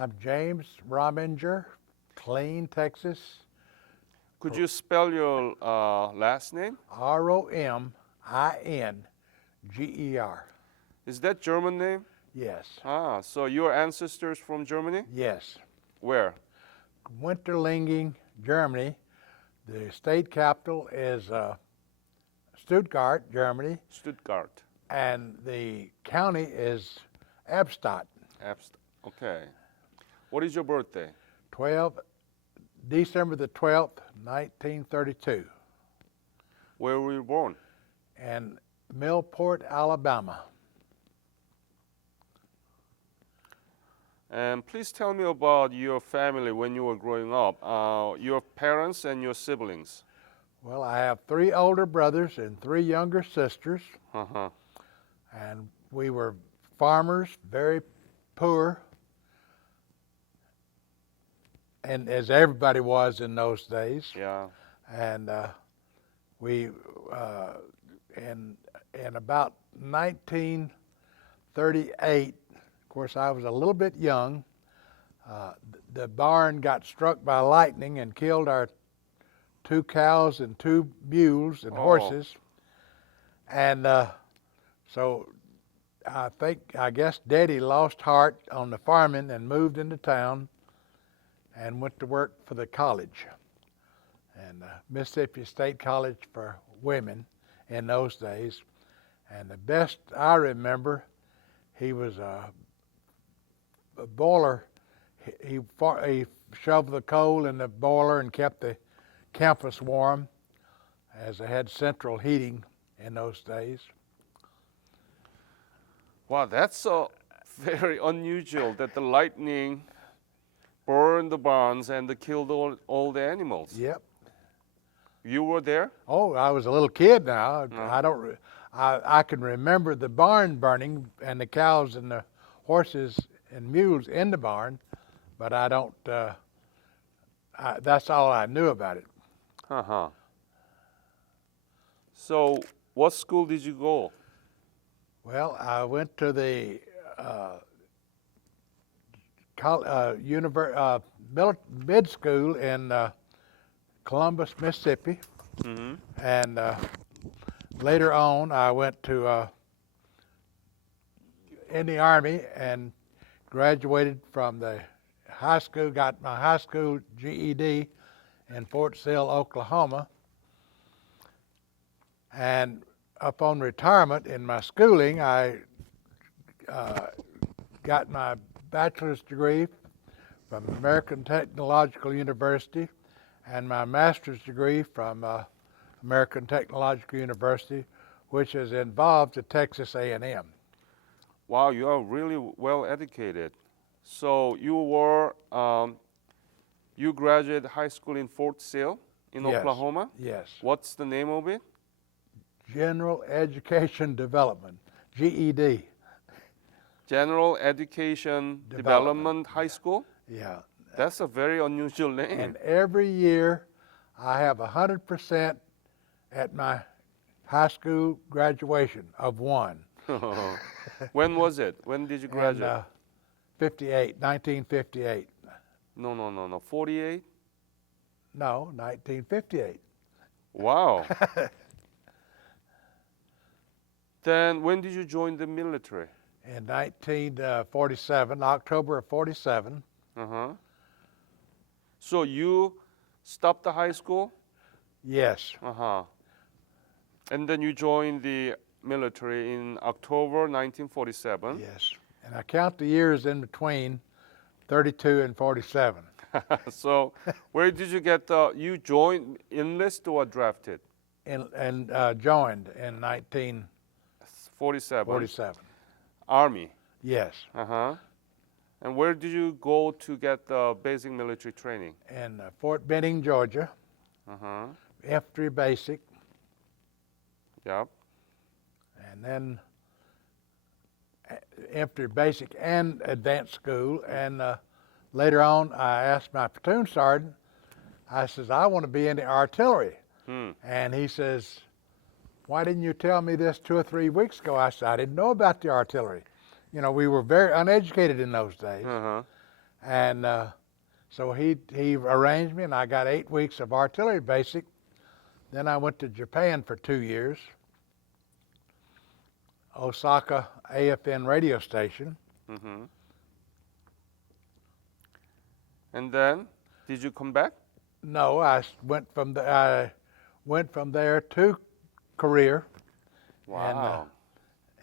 I'm James Rominger, Killeen, Texas. Could you spell your last name? Rominger. Is that German name? Yes. Ah, so your ancestors from Germany? Yes. Where? Winterlingen, Germany. The state capital is Stuttgart, Germany, Stuttgart. and the county is Abstadt. Okay. What is your birthday? December the 12th, 1932, Where were you born? in Millport, Alabama. And please tell me about your family when you were growing up, your parents and your siblings. Well, I have 3 older brothers and 3 younger sisters, Uh-huh. and we were farmers, very poor, and as everybody was in those days. Yeah. And we, in about 1938, of course, I was a little bit young. The barn got struck by lightning and killed our 2 cows and 2 mules and horses. And so I guess Daddy lost heart on the farming and moved into town and went to work for the college, and Mississippi State College for women in those days. And the best I remember, he was a boiler. He shoved the coal in the boiler and kept the campus warm, as they had central heating in those days. Wow, that's very unusual that the lightning burned the barns and killed all the animals. Yep. You were there? Oh, I was a little kid now. No. I can remember the barn burning and the cows and the horses and mules in the barn, but I don't. That's all I knew about it. Uh-huh. So, what school did you go? Well, I went to the mid school in Columbus, Mississippi, Mm-hmm. and later on I went to in the Army and graduated from the high school. Got my high school GED in Fort Sill, Oklahoma, and upon retirement in my schooling, I got my bachelor's degree from American Technological University and my master's degree from American Technological University, which is involved at Texas A&M. Wow, you are really well educated. So you graduated high school in Fort Sill in Yes. Oklahoma? Yes. What's the name of it? General Education Development, GED. General Education Development High School? Yeah. That's a very unusual name. And every year I have 100% at my high school graduation of 1. When was it? When did you graduate? 1958. No. 48? No, 1958. Wow. Then when did you join the military? In 1947, October of 47. Uh-huh. So you stopped the high school? Yes. Uh-huh. And then you joined the military in October 1947. Yes. And I count the years in between 32 and 47. So where did you get you joined, enlist or drafted? And joined in 1947. 47. Army. Yes. Uh-huh. And where did you go to get the basic military training? In Fort Benning, Georgia. Uh-huh. Infantry basic. Yep. And then infantry basic and advanced school. And later on, I asked my platoon sergeant, I says, I want to be in the artillery. And he says, why didn't you tell me this 2 or 3 weeks ago? I said, I didn't know about the artillery. You know, we were very uneducated in those days. Uh-huh. And so he arranged me, and I got 8 weeks of artillery basic. Then I went to Japan for 2 years, Osaka AFN radio station. Mm-hmm. And then, did you come back? No, I went from there to Korea Wow.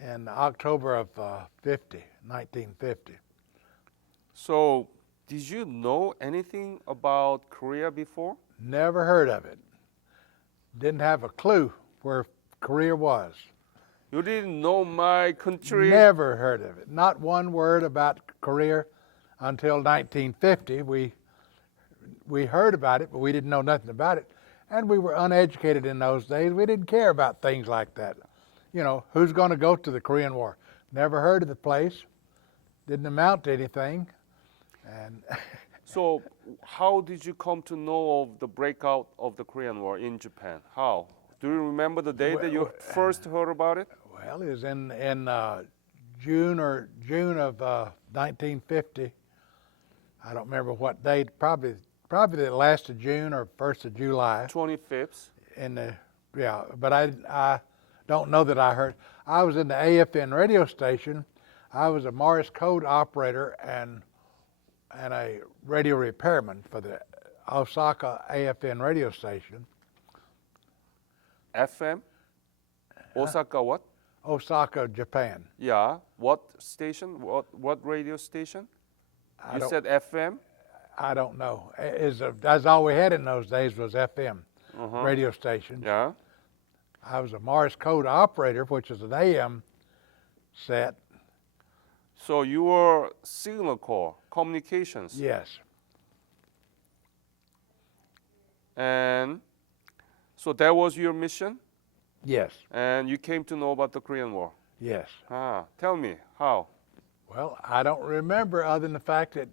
in October of 1950. So, did you know anything about Korea before? Never heard of it. Didn't have a clue where Korea was. You didn't know my country? Never heard of it. Not one word about Korea until 1950. We heard about it, but we didn't know nothing about it. And we were uneducated in those days. We didn't care about things like that. You know, who's going to go to the Korean War? Never heard of the place. Didn't amount to anything. And So, how did you come to know of the breakout of the Korean War in Japan? How? Do you remember the day that you first heard about it? well, it was in June of 1950. I don't remember what date. Probably the last of June or first of July. 25th. But I don't know that I heard. I was in the AFN radio station. I was a Morse code operator and a radio repairman for the Osaka AFN radio station. FM? Osaka what? Osaka, Japan. Yeah. What station? What radio station? I You don't- said FM? I don't know. That's all we had in those days was FM Uh-huh. radio stations. Yeah. I was a Morse code operator, which is an AM set. So you were signal corps, communications. Yes. And so that was your mission? Yes. And you came to know about the Korean War. Yes. Tell me, how? Well, I don't remember other than the fact that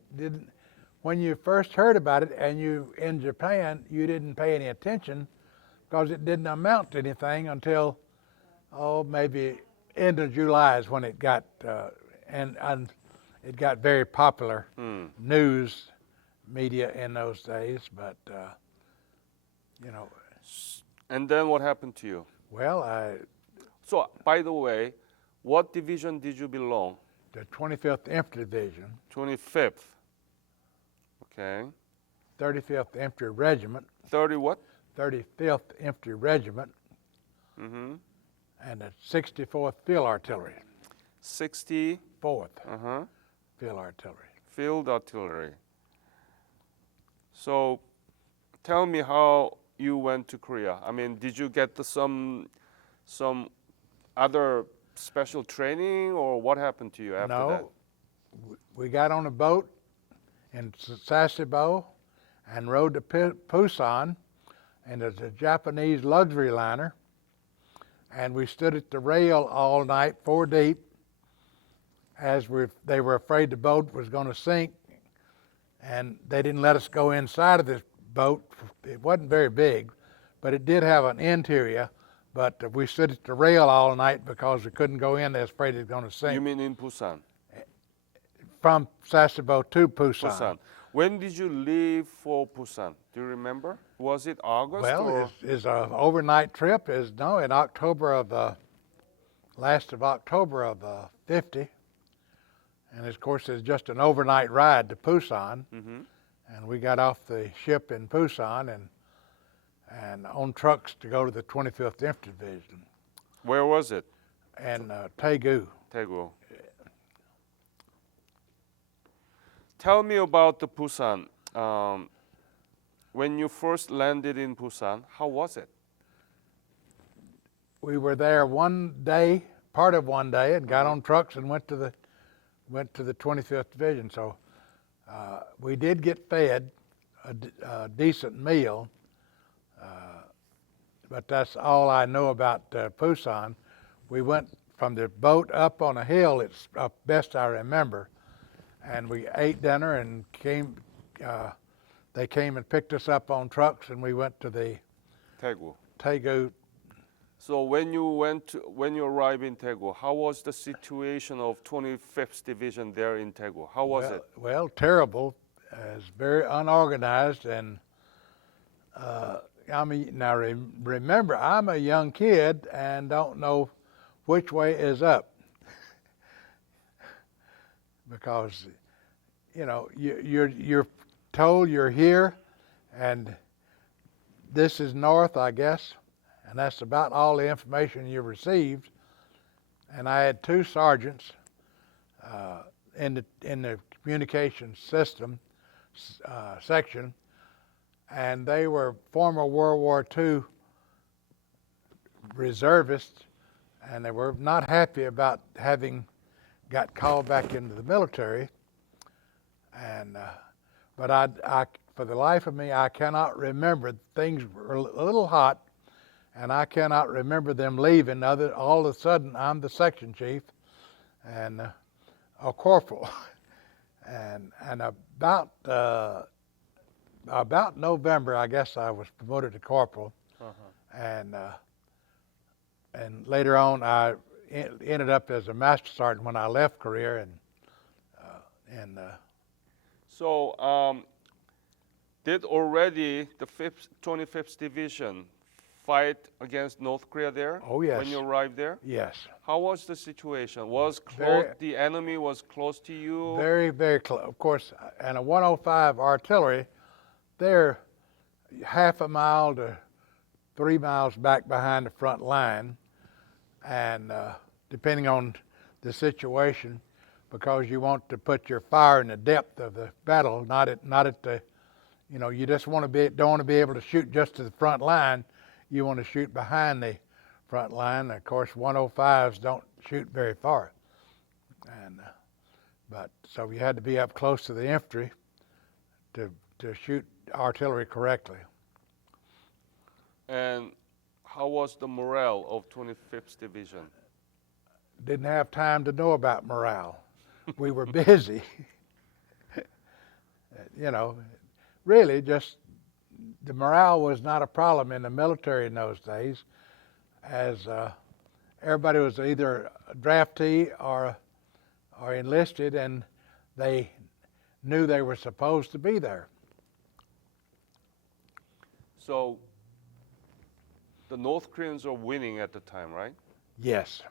when you first heard about it and you in Japan, you didn't pay any attention because it didn't amount to anything until maybe end of July is when it got and it got very popular news media in those days. But you know, And then what happened to you? well, So, by the way, what division did you belong? the 25th Infantry Division, 25th. Okay. 35th Infantry Regiment, 30 what? 35th Infantry Regiment, Mm-hmm. and the 64th Field Artillery. 60. 4th Uh-huh. Field Artillery. Field artillery. So, tell me how you went to Korea. I mean, did you get some other special training, or what happened to you after that? No, we got on a boat in Sasebo and rode to Busan, and it's a Japanese luxury liner. And we stood at the rail all night, 4 deep, as they were afraid the boat was going to sink, and they didn't let us go inside of this boat. It wasn't very big, but it did have an interior. But we stood at the rail all night because we couldn't go in. They were afraid it was going to sink. You mean in Busan? From Sasebo to Busan. Busan. When did you leave for Busan? Do you remember? Was it August? Well, or? it's an overnight trip. In October of last of October of 50, and of course it's just an overnight ride to Busan. Mm-hmm. And we got off the ship in Busan and on trucks to go to the 25th Infantry Division Where was it? and Daegu. Daegu. Tell me about the Busan. When you first landed in Busan, how was it? We were there part of one day, and got on trucks and went to the 25th Division. So we did get fed a decent meal, but that's all I know about Busan. We went from the boat up on a hill. It's best I remember, and we ate dinner and came. They came and picked us up on trucks, and we went to the Daegu. So when you arrived in Daegu, how was the situation of 25th Division there in Daegu? How was it? Well, terrible. as very unorganized, and I mean, now remember, I'm a young kid and don't know which way is up because you're told you're here and this is north, I guess, and that's about all the information you received. And I had two sergeants in the communications system section, and they were former World War II reservists, and they were not happy about having got called back into the military. And but I, for the life of me, I cannot remember. Things were a little hot, and I cannot remember them leaving. All of a sudden, I'm the section chief and a corporal, and about November, I guess I was promoted to corporal, and later on I ended up as a master sergeant when I left career, So did already the 25th Division fight against North Korea there? Oh, yes. When you arrived there? Yes. How was the situation? Was the enemy was close to you? Very, very close. Of course, and a 105 artillery, they're half a mile to 3 miles back behind the front line, and depending on the situation, because you want to put your fire in the depth of the battle, not at the, you just don't want to be able to shoot just to the front line. You want to shoot behind the front line. Of course, 105s don't shoot very far, and but so you had to be up close to the infantry to shoot artillery correctly. And how was the morale of 25th Division? Didn't have time to know about morale. We were busy. Really just the morale was not a problem in the military in those days, as everybody was either a draftee or enlisted, and they knew they were supposed to be there. So the North Koreans are winning at the time, right? Yes.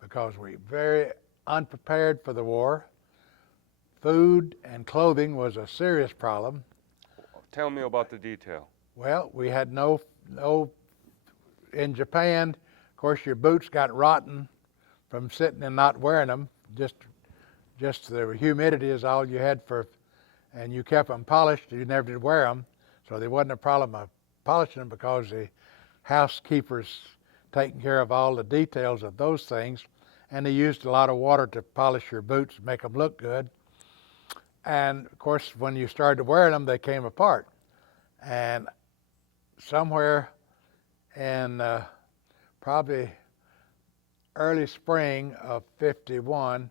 Because we were very unprepared for the war. Food and clothing was a serious problem. Tell me about the detail. Well, we had no in Japan, of course, your boots got rotten from sitting and not wearing them. Just the humidity is all you had and you kept them polished. You never did wear them, so there wasn't a problem of polishing them because the housekeepers taking care of all the details of those things, and they used a lot of water to polish your boots, make them look good. And of course, when you started wearing them, they came apart. And somewhere in probably early spring of '51,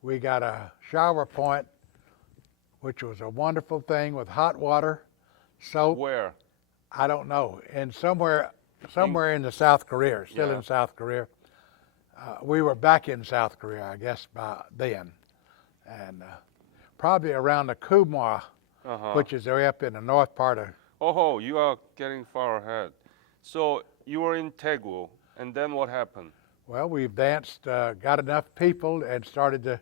we got a shower point, which was a wonderful thing with hot water, soap. Where? I don't know. And somewhere in the South Korea, still in South Korea. We were back in South Korea, I guess, by then. And probably around the Kumwa, which is way up in the north part of... Oh, you are getting far ahead. So you were in Daegu, and then what happened? Well, we advanced, got enough people, and started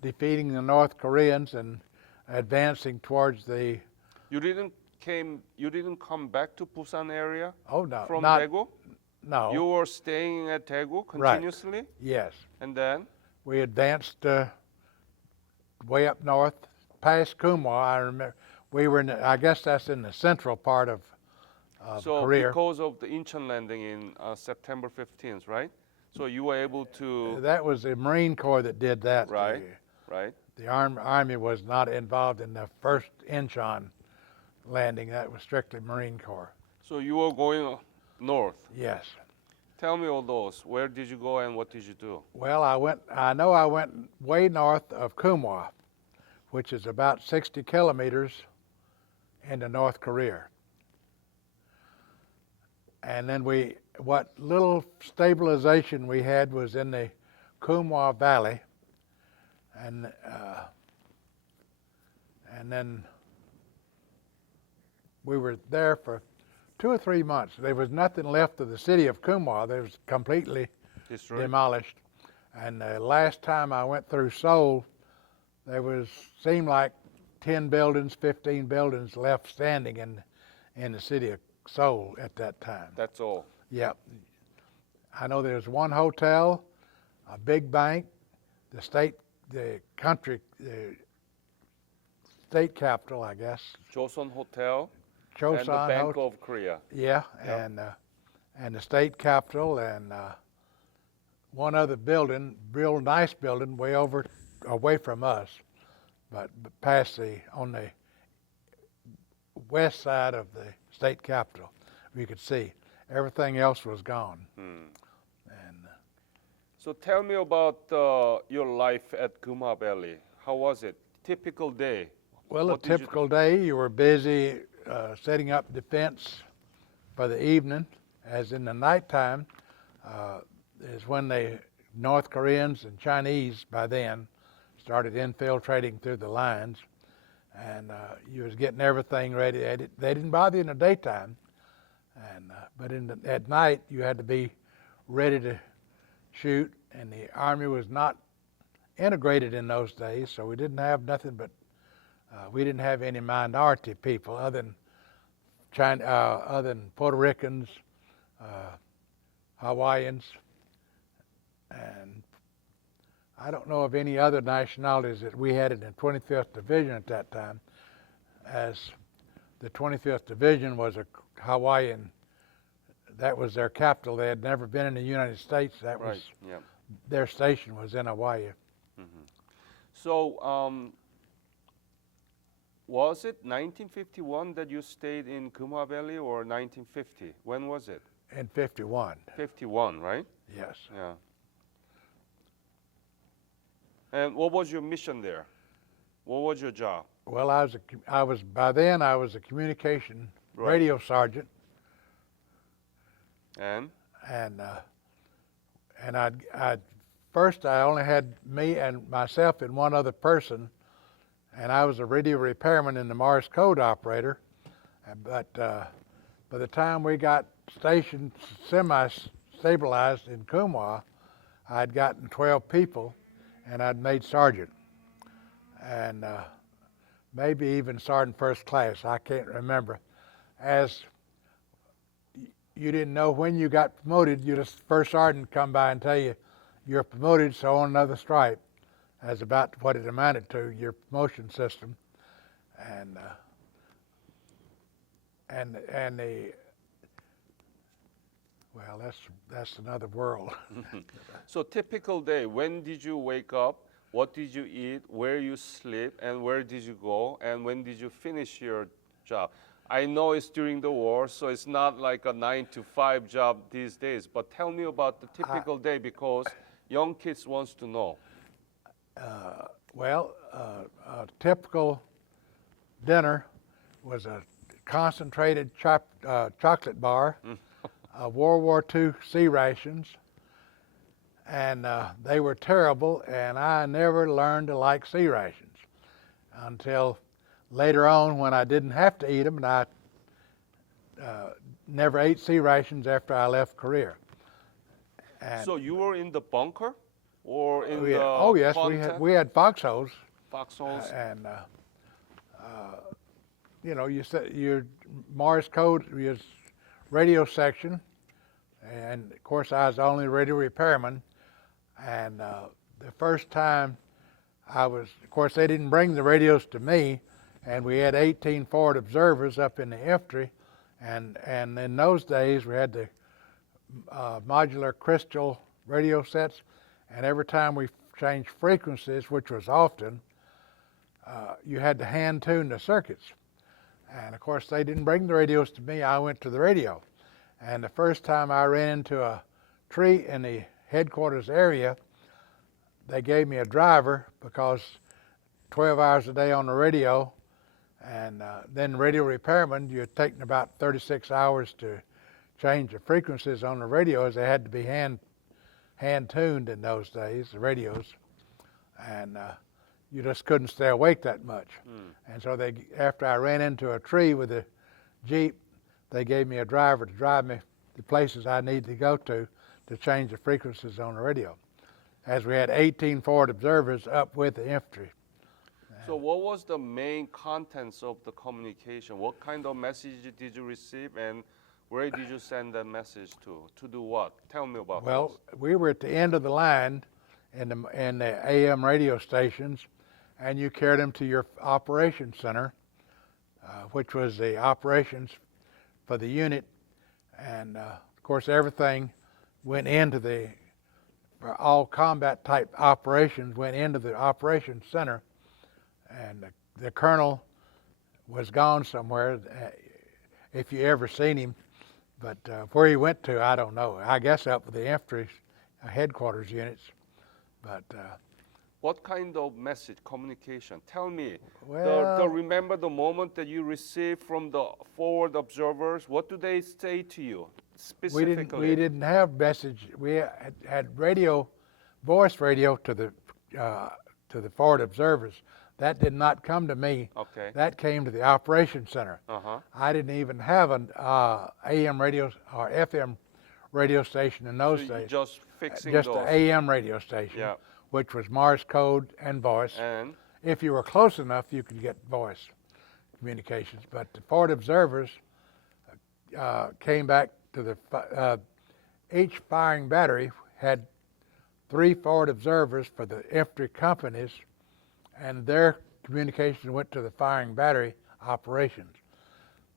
defeating the North Koreans and advancing towards the... You didn't come back to Busan area? Oh, no. From Daegu? No. You were staying at Daegu continuously? Right. Yes. And then? We advanced way up north, past Kumwa. I remember we were I guess that's in the central part of Korea. So because of the Incheon landing in September 15th, right? So you were able to... That was the Marine Corps that did that. Right, right. The Army was not involved in the first Incheon landing. That was strictly Marine Corps. So you were going north? Yes. Tell me all those. Where did you go and what did you do? Well, I went way north of Kumwa, which is about 60 kilometers into North Korea. And then what little stabilization we had was in the Kumwa Valley. And and then we were there for 2 or 3 months. There was nothing left of the city of Kumwa. It was completely Destroyed. demolished. And the last time I went through Seoul, there seemed like 10 buildings, 15 buildings left standing in the city of Seoul at that time. That's all. Yep. I know there's one hotel, a big bank, the state capital, I guess. Joseon Hotel Chosun and the Bank Hotel. of Korea. Yeah, Yep. and the state capitol, and one other building, real nice building, away from us, but on the west side of the state capitol, we could see. Everything else was gone. And So tell me about your life at Guma Valley. How was it? Typical day. well, What a did you typical day, you were busy setting up defense for the evening, as in the nighttime is when the North Koreans and Chinese by then started infiltrating through the lines, and you was getting everything ready. They didn't bother you in the daytime, but at night you had to be ready to shoot, and the Army was not integrated in those days, so we didn't have nothing but we didn't have any minority people other than China, other than Puerto Ricans, Hawaiians, and I don't know of any other nationalities that we had in the 25th Division at that time, as the 25th Division was a Hawaiian. That was their capital. They had never been in the United States. That Right. was Yeah. their station was in Hawaii. So was it 1951 that you stayed in Guma Valley, or 1950? When was it? In 51, 51, right? yes. Yeah. And what was your mission there? What was your job? Well, I was a communication Right. radio sergeant, And and first I only had me and myself and one other person, and I was a radio repairman and the Morse code operator. But by the time we got stationed semi-stabilized in Kumwa, I'd gotten 12 people, and I'd made sergeant, and maybe even sergeant first class. I can't remember. As you didn't know when you got promoted, you just first sergeant come by and tell you you're promoted, so on another stripe. That's about what it amounted to, your promotion system, and well, that's another world. so typical day, when did you wake up? What did you eat? Where you sleep? And where did you go? And when did you finish your job? I know it's during the war, so it's not like a 9-to-5 job these days. But tell me about the typical day, because young kids wants to know. Well, a typical dinner was a concentrated chocolate bar, World War II C rations, and they were terrible, and I never learned to like C rations until later on when I didn't have to eat them, and I never ate C rations after I left Korea. And So you were in the bunker, or in the oh yes, content? we had foxholes, foxholes? and you know, you said your Morse code, your radio section, and of course I was the only radio repairman, and the first time of course they didn't bring the radios to me, and we had 18 forward observers up in the infantry, and in those days we had the modular crystal radio sets, and every time we changed frequencies, which was often, you had to hand tune the circuits. And of course they didn't bring the radios to me, I went to the radio. And the first time I ran into a tree in the headquarters area, they gave me a driver, because 12 hours a day on the radio, and then radio repairman, you're taking about 36 hours to change the frequencies on the radios. They had to be hand tuned in those days, the radios, and you just couldn't stay awake that much. And so after I ran into a tree with a Jeep, they gave me a driver to drive me the places I needed to go to change the frequencies on the radio, as we had 18 forward observers up with the infantry. So what was the main contents of the communication? What kind of message did you receive, and where did you send that message to? To do what? Tell me about Well, this. we were at the end of the line in the AM radio stations, and you carried them to your operations center, which was the operations for the unit. And of course, everything went into for all combat type operations went into the operations center. And the colonel was gone somewhere, if you ever seen him. But where he went to, I don't know. I guess up with the infantry headquarters units. But What kind of message, communication? Tell me. Well- Remember the moment that you received from the forward observers? What do they say to you specifically? we didn't have message. We had radio, voice radio to the forward observers. That did not come to me. Okay. That came to the operations center. Uh-huh. I didn't even have an AM radio or FM radio station in those So you days. just fixing Just those. an AM radio station, Yeah. which was Morse code and voice. And If you were close enough, you could get voice communications. But the forward observers came back to each firing battery had 3 forward observers for the infantry companies, and their communication went to the firing battery operations.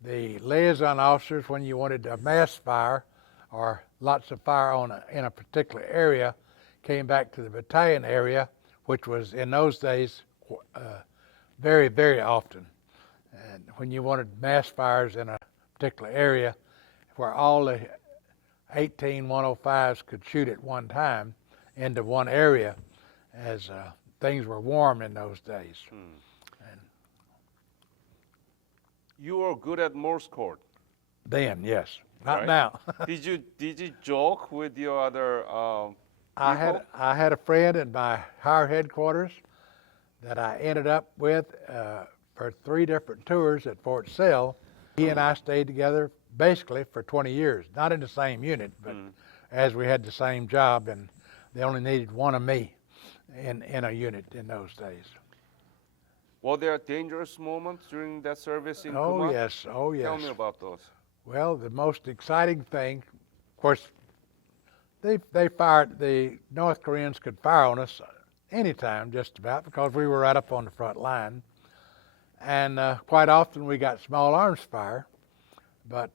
The liaison officers, when you wanted a mass fire or lots of fire in a particular area, came back to the battalion area, which was in those days very, very often. And when you wanted mass fires in a particular area where all the 18 105s could shoot at one time into one area, as things were warm in those days. And you were good at Morse code. then, yes, not Right. now. Did you joke with your other I people? had a friend in my higher headquarters that I ended up with for 3 different tours at Fort Sill. He and I stayed together basically for 20 years, not in the same unit, but as we had the same job, and they only needed one of me in a unit in those days. Were there dangerous moments during that service in Oh Kuma? yes, oh yes. Tell me about those. Well, the most exciting thing, of course, the North Koreans could fire on us anytime just about, because we were right up on the front line. And quite often we got small arms fire, but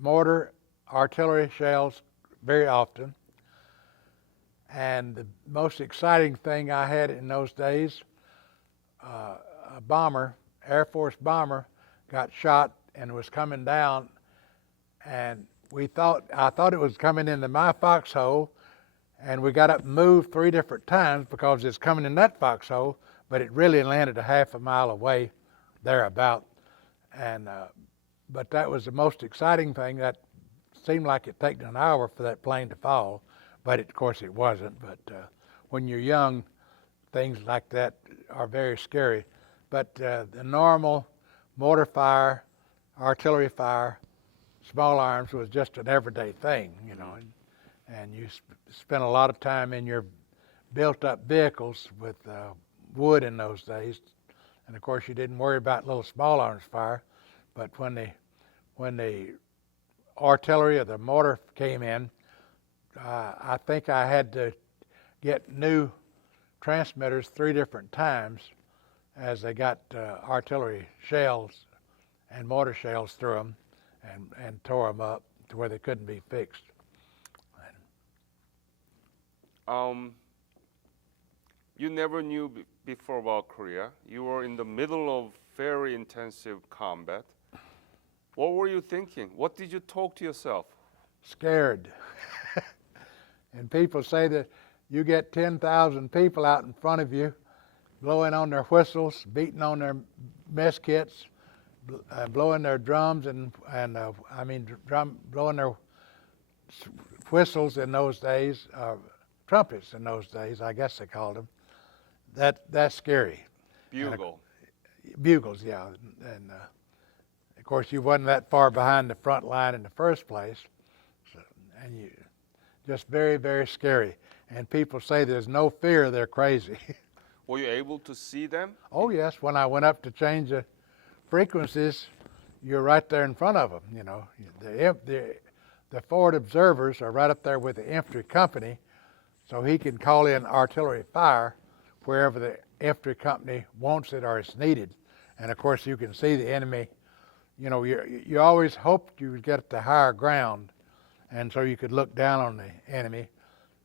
mortar, artillery shells very often. And the most exciting thing I had in those days, a bomber, Air Force bomber, got shot and was coming down, and I thought it was coming into my foxhole, and we got up and moved 3 different times because it's coming in that foxhole, but it really landed a half a mile away, thereabout. And but that was the most exciting thing. That seemed like it took an hour for that plane to fall, but of course it wasn't. But when you're young, things like that are very scary. But the normal mortar fire, artillery fire, small arms was just an everyday thing, you know. And you spent a lot of time in your built-up vehicles with wood in those days. And of course, you didn't worry about little small arms fire. But when the artillery or the mortar came in, I think I had to get new transmitters 3 different times as they got artillery shells and mortar shells through them and tore them up to where they couldn't be fixed. You never knew before about Korea. You were in the middle of very intensive combat. What were you thinking? What did you talk to yourself? Scared. And people say that you get 10,000 people out in front of you blowing on their whistles, beating on their mess kits, blowing their drums blowing their whistles in those days, trumpets in those days, I guess they called them. that's scary. Bugle. Bugles, yeah, and of course you wasn't that far behind the front line in the first place, so, and you just very, very scary. And people say there's no fear, they're crazy. Were you able to see them? Oh yes, when I went up to change the frequencies, you're right there in front of them. You know, the forward observers are right up there with the infantry company, so he can call in artillery fire wherever the infantry company wants it or it's needed. And of course, you can see the enemy. You know, you always hoped you would get to higher ground, and so you could look down on the enemy.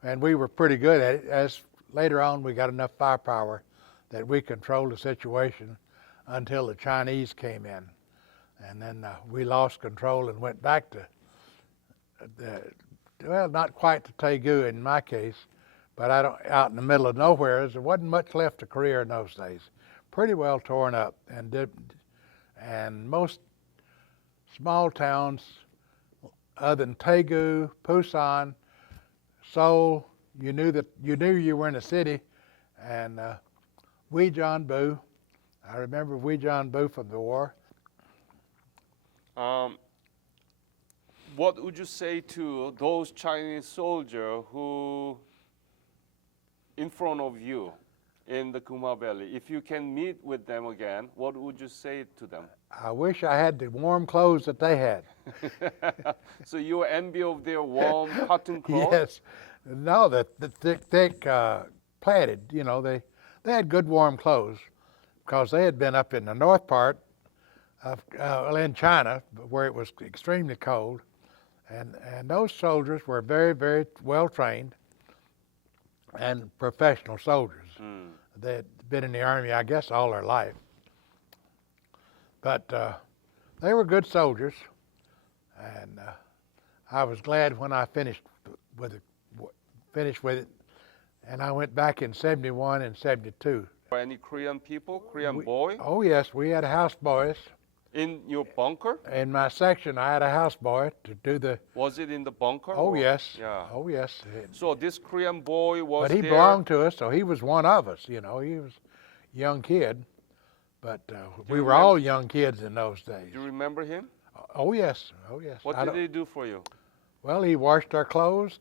And we were pretty good at it. As later on, we got enough firepower that we controlled the situation until the Chinese came in. And then we lost control and went back to, well, not quite to Taegu in my case, but out in the middle of nowhere. There wasn't much left of Korea in those days. Pretty well torn up, and most small towns, other than Taegu, Busan, Seoul, you knew you were in a city, and Weijeonbu. I remember Weijeonbu from the war. What would you say to those Chinese soldiers who, in front of you, in the Kuma Valley, if you can meet with them again, what would you say to them? I wish I had the warm clothes that they had. So you were envy of their warm cotton clothes? Yes. No, the thick plaided, you know, they had good warm clothes because they had been up in the north part of, in China, where it was extremely cold. And those soldiers were very, very well trained and professional soldiers. They had been in the Army, I guess, all their life. But they were good soldiers, and I was glad when I finished with it, and I went back in 71 and 72. Any Korean people, Korean boy? Oh yes, we had houseboys. In your bunker? In my section, I had a houseboy to do the. Was it in the bunker? Oh or? yes. Yeah. Oh yes. So this Korean boy was But he there. belonged to us, so he was one of us. You know, he was a young kid, but we were all young kids in those days. Do you remember him? Oh yes. Oh yes. What did he do for you? Well, he washed our clothes,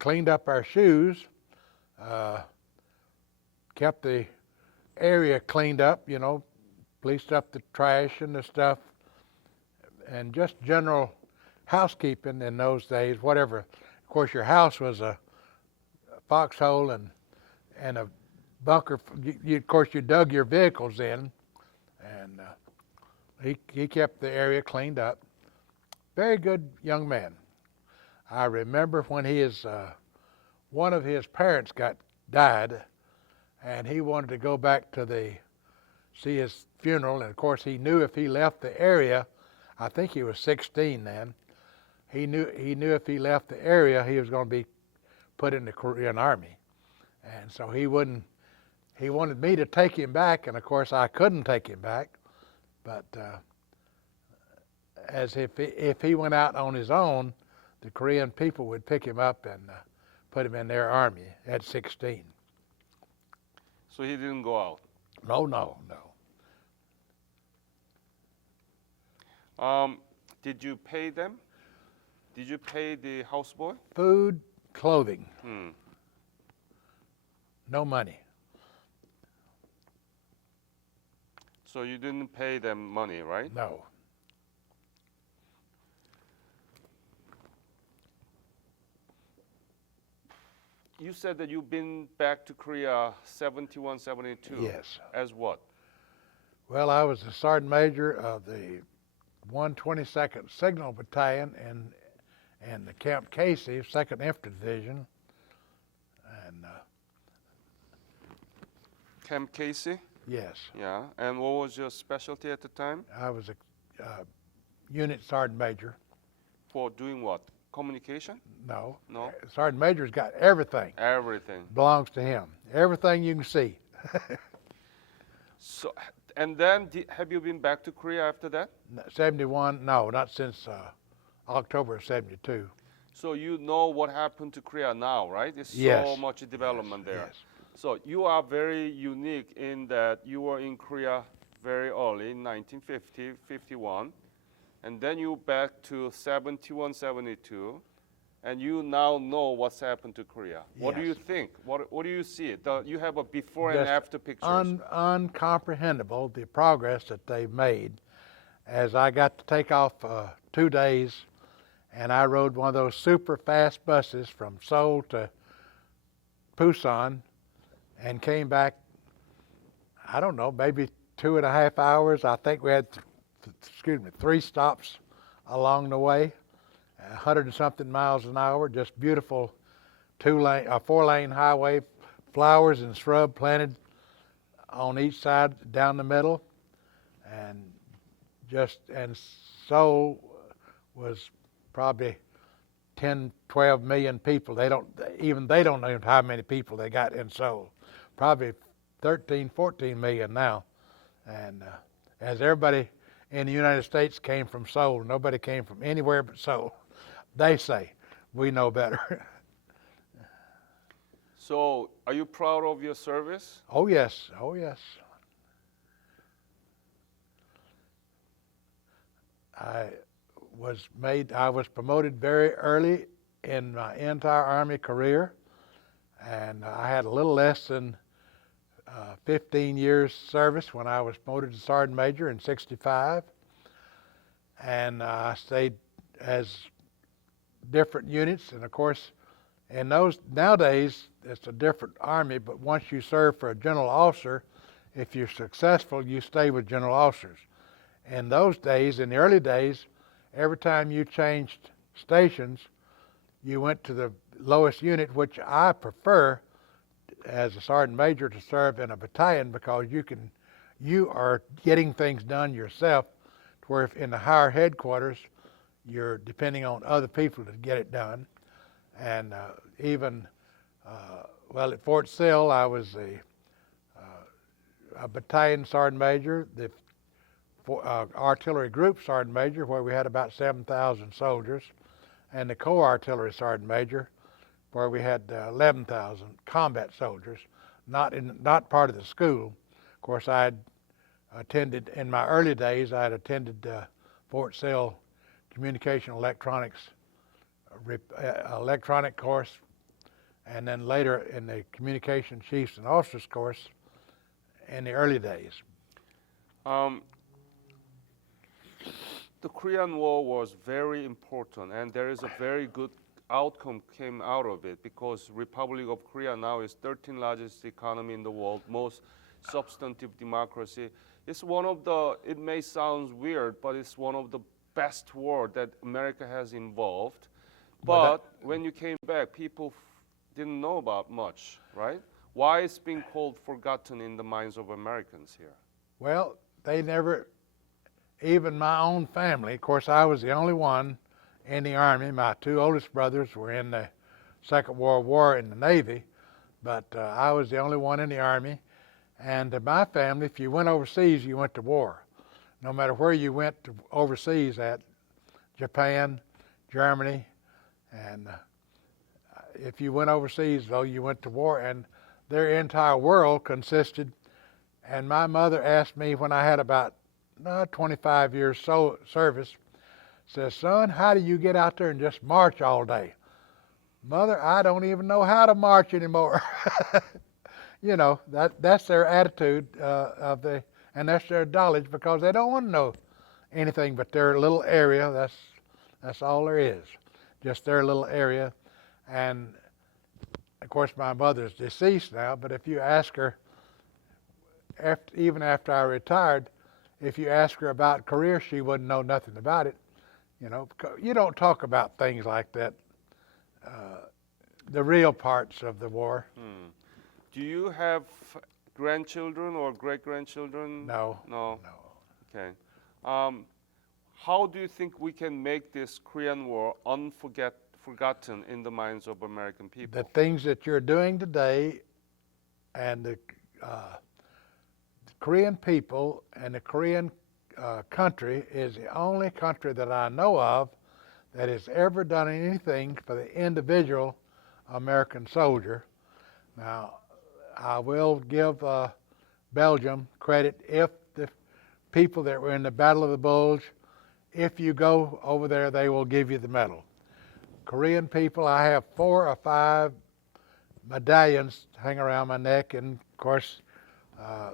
cleaned up our shoes, kept the area cleaned up, you know, policed up the trash and the stuff, and just general housekeeping in those days, whatever. Of course, your house was a foxhole and a bunker. Of course, you dug your vehicles in, and he kept the area cleaned up. Very good young man. I remember when one of his parents died, and he wanted to go back to see his funeral, and of course he knew if he left the area, I think he was 16 then, he knew if he left the area he was going to be put in the Korean Army. And so he wanted me to take him back, and of course I couldn't take him back, but as if he went out on his own, the Korean people would pick him up and put him in their army at 16. So he didn't go out? No. Did you pay them? Did you pay the houseboy? Food, clothing. Hmm. No money. So you didn't pay them money, right? No. You said that you've been back to Korea 71, 72. Yes. As what? Well, I was the sergeant major of the 122nd Signal Battalion in the Camp Casey, 2nd Infantry Division. And Camp Casey? yes, Yeah. And what was your specialty at the time? I was a unit sergeant major. For doing what? Communication? No. No. Sergeant major's got everything. Everything. Belongs to him. Everything you can see. So, and then have you been back to Korea after that? 71, no, not since October of 72. So you know what happened to Korea now, right? There's Yes. so much development there. Yes. So you are very unique in that you were in Korea very early in 1950, 51, and then you back to 71, 72, and you now know what's happened to Korea. What do you Yes. think? What do you see? You have a before and Just after pictures. Uncomprehendable the progress that they've made. As I got to take off 2 days, and I rode one of those super fast buses from Seoul to Busan, and came back, I don't know, maybe 2.5 hours. I think we had, 3 stops along the way, 100 and something miles an hour, just beautiful 4-lane highway, flowers and shrub planted on each side down the middle, and Seoul was probably 10, 12 million people. They don't know how many people they got in Seoul. Probably 13, 14 million now. And as everybody in the United States came from Seoul, nobody came from anywhere but Seoul. They say, we know better. So are you proud of your service? Oh yes, oh yes. I was promoted very early in my entire Army career, and I had a little less than 15 years service when I was promoted to Sergeant Major in 65, and I stayed as different units, and of course nowadays it's a different Army, but once you serve for a general officer, if you're successful, you stay with general officers. In those days, in the early days, every time you changed stations, you went to the lowest unit, which I prefer as a sergeant major to serve in a battalion, because you are getting things done yourself, to where if in the higher headquarters, you're depending on other people to get it done. And at Fort Sill, I was a battalion sergeant major, the artillery group sergeant major, where we had about 7,000 soldiers, and the corps artillery sergeant major, where we had 11,000 combat soldiers, not part of the school. Of course, I had attended, in my early days, I had attended Fort Sill Communication Electronics electronic course, and then later in the Communication Chiefs and Officers course in the early days. The Korean War was very important, and there is a very good outcome came out of it, because Republic of Korea now is 13th largest economy in the world, most substantive democracy. It's one of the, it may sound weird, but it's one of the best war that America has involved. But when you came back, people didn't know about much, right? Why it's being called forgotten in the minds of Americans here? Well, they never, even my own family, of course I was the only one in the Army. My 2 oldest brothers were in the Second World War in the Navy, but I was the only one in the Army. And to my family, if you went overseas, you went to war. No matter where you went to overseas at, Japan, Germany, and if you went overseas, though, you went to war, and their entire world consisted. And my mother asked me when I had about 25 years service, says, "Son, how do you get out there and just march all day?" "Mother, I don't even know how to march anymore." You know, that's their attitude and that's their knowledge, because they don't want to know anything but their little area. That's all there is, just their little area. And of course, my mother's deceased now, but if you ask her, even after I retired, if you ask her about career, she wouldn't know nothing about it. You know, you don't talk about things like that, the real parts of the war. Do you have grandchildren or great-grandchildren? No. No? Okay. How do you think we can make this Korean War forgotten in the minds of American people? The things that you're doing today, and the Korean people and the Korean country is the only country that I know of that has ever done anything for the individual American soldier. Now, I will give Belgium credit if the people that were in the Battle of the Bulge, if you go over there, they will give you the medal. Korean people, I have 4 or 5 medallions hang around my neck, and of course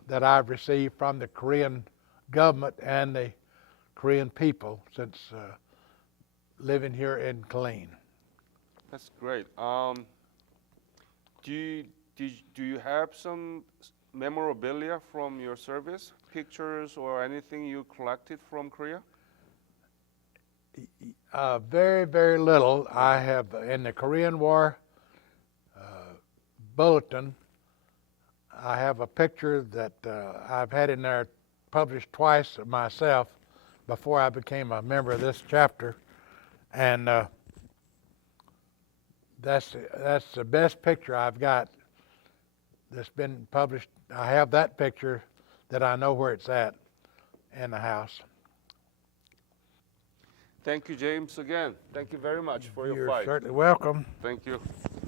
that I've received from the Korean government and the Korean people since living here in Killeen. That's great. Do you have some memorabilia from your service, pictures or anything you collected from Korea? Very, very little. I have in the Korean War bulletin. I have a picture that I've had in there published twice myself before I became a member of this chapter, and that's the best picture I've got that's been published. I have that picture that I know where it's at in the house. Thank you, James, again. Thank you very much for your You're fight. certainly welcome. Thank you.